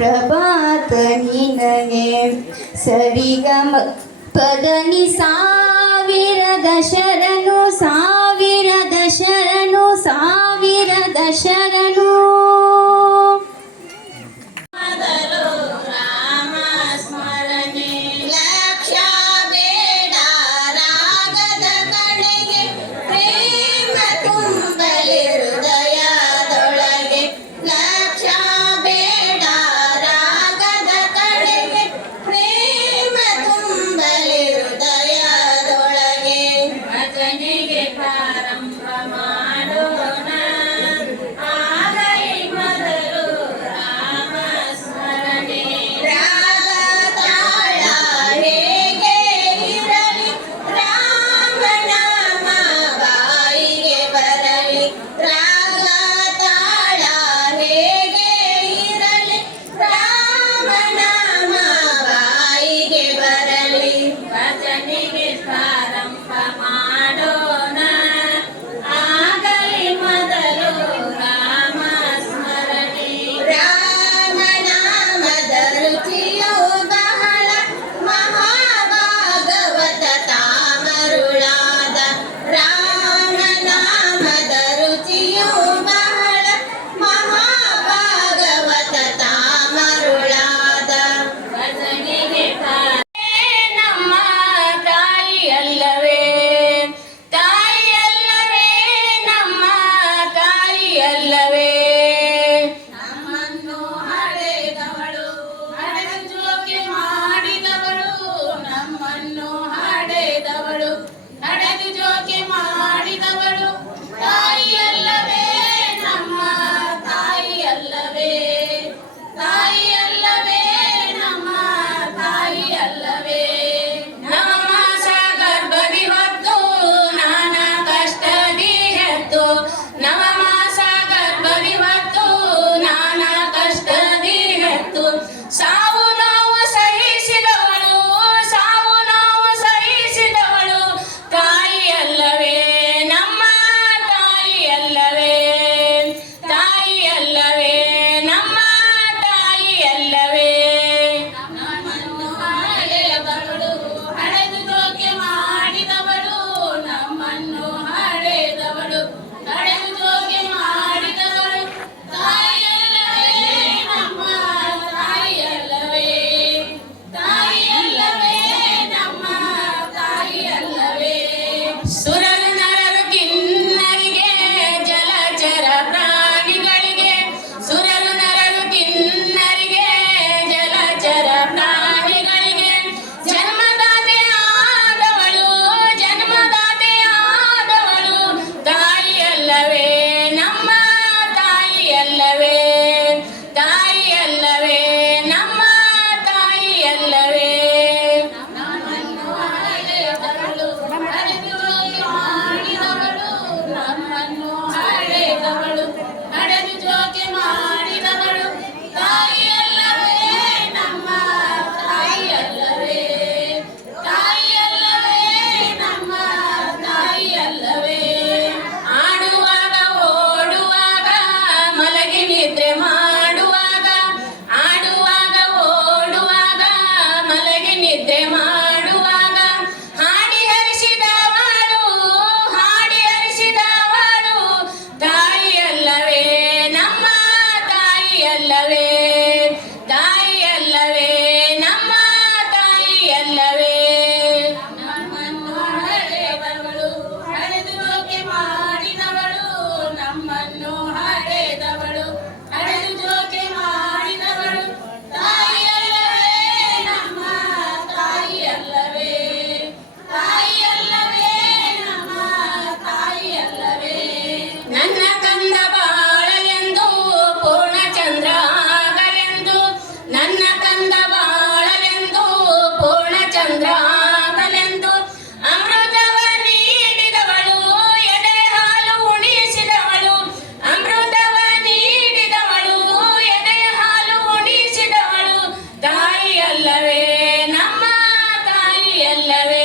ಪ್ರಭಾತ ನಿನಗೆ ಸರಿಗಮ ಪದನಿ ಸಾವಿರದ ಶರಣು ಸಾವಿರದ ಶರಣು ಸಾವಿರದ ಶರಣು la